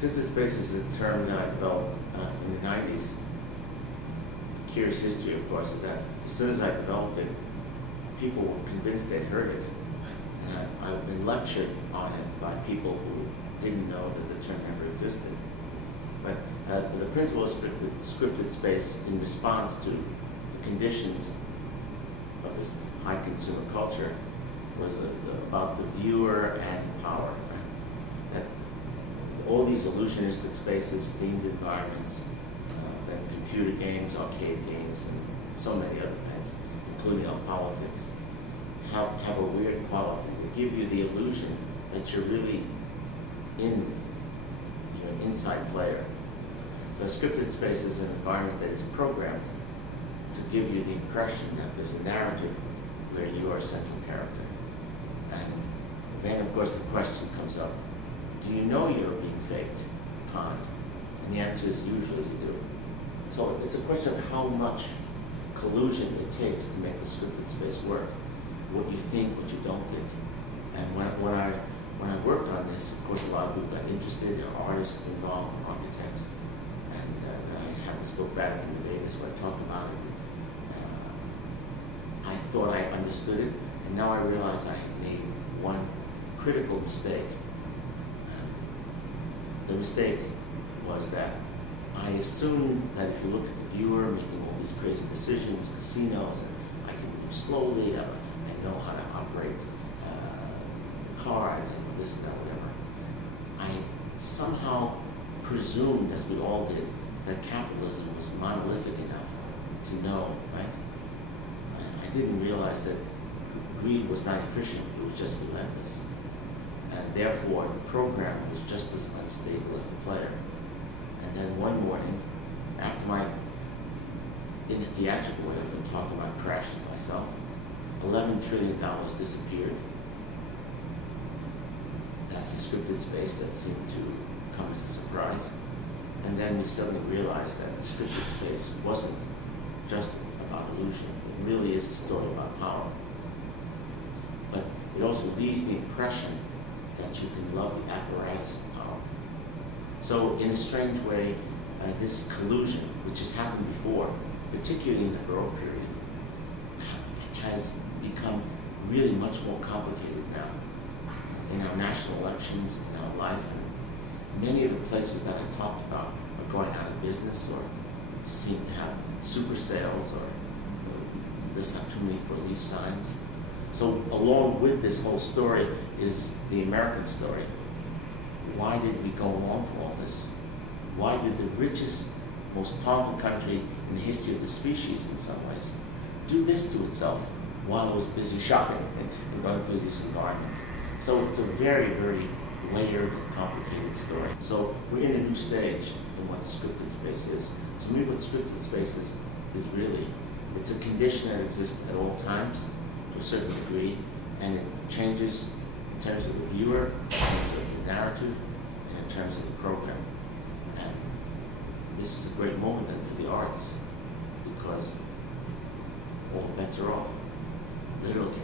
Scripted space is a term that I developed in the 90s. Curious history, of course, is that as soon as I developed it, people were convinced they'd heard it. And I've been lectured on it by people who didn't know that the term ever existed. But the principle of scripted space in response to the conditions of this high consumer culture was about the viewer and power. Right? That all these illusionistic spaces, themed environments, then computer games, arcade games, and so many other things, including politics, have a weird quality. They give you the illusion that you're really inside player. So a scripted space is an environment that is programmed to give you the impression that there's a narrative where you are a central character. And then, of course, the question comes up, do you know you're being faked, conned? And the answer is usually you do. So it's a question of how much collusion it takes to make the scripted space work. What you think, what you don't think. And when I worked on this, of course, a lot of people got interested. There are artists involved, architects. And I have this book, Vatican to Vegas, where I talk about it. I thought I understood it, and now I realize I had made one critical mistake. The mistake was that I assumed that if you look at the viewer making all these crazy decisions, casinos, and I can move slowly, I know how to operate the car, I think this and that, whatever. I somehow presumed, as we all did, that capitalism was monolithic enough to know, right? I didn't realize that greed was not efficient, it was just relentless. And therefore, the program was just as unstable as the player. And then one morning, after in a theatrical way, I've been talking about crashes myself, $11 trillion disappeared. That's a scripted space that seemed to come as a surprise. And then we suddenly realized that the scripted space wasn't just about illusion. It really is a story about power. But it also leaves the impression that you can love the apparatus of power. So in a strange way, this collusion, which has happened before, particularly in the Baroque period, has become really much more complicated now. In our national elections, in our life, and many of the places that I talked about are going out of business or seem to have super sales or there's not too many for lease signs. So along with this whole story is the American story. Why did we go along for all this? Why did the richest, most powerful country in the history of the species, in some ways, do this to itself while it was busy shopping and going through these environments? So it's a very, very layered and complicated story. So we're in a new stage in what the scripted space is. To me, what scripted space is really, it's a condition that exists at all times to a certain degree, and it changes in terms of the viewer, in terms of the narrative, and in terms of the program. And this is a great moment then for the arts, because all bets are off, literally.